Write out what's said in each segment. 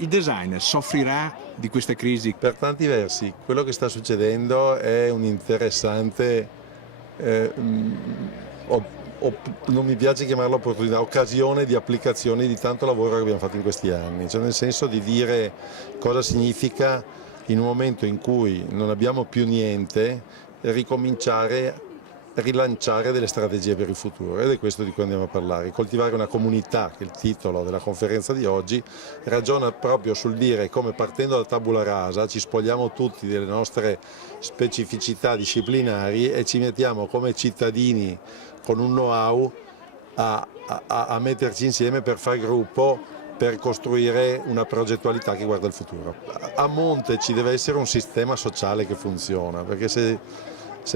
Il designer soffrirà di questa crisi? Per tanti versi quello che sta succedendo è un interessante, eh, mm, non mi piace chiamarla opportunità, occasione di applicazione di tanto lavoro che abbiamo fatto in questi anni, cioè nel senso di dire cosa significa in un momento in cui non abbiamo più niente, ricominciare a rilanciare delle strategie per il futuro, ed è questo di cui andiamo a parlare. Coltivare una comunità, che è il titolo della conferenza di oggi, ragiona proprio sul dire come, partendo da tabula rasa, ci spogliamo tutti delle nostre specificità disciplinari e ci mettiamo come cittadini con un know-how a metterci insieme per fare gruppo, per costruire una progettualità che guarda il futuro. A monte ci deve essere un sistema sociale che funziona, perché se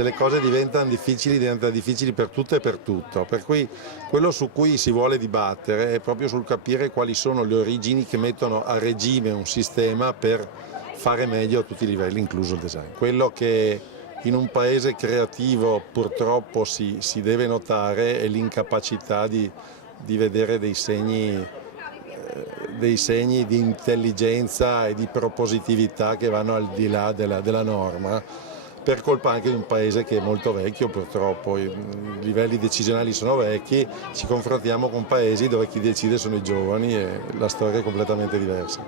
le cose diventano difficili per tutto e per tutto. Per cui quello su cui si vuole dibattere è proprio sul capire quali sono le origini che mettono a regime un sistema per fare meglio a tutti i livelli, incluso il design. Quello che in un paese creativo purtroppo si deve notare è l'incapacità di vedere dei segni di intelligenza e di propositività che vanno al di là della norma, per colpa anche di un paese che è molto vecchio purtroppo, i livelli decisionali sono vecchi, ci confrontiamo con paesi dove chi decide sono i giovani e la storia è completamente diversa.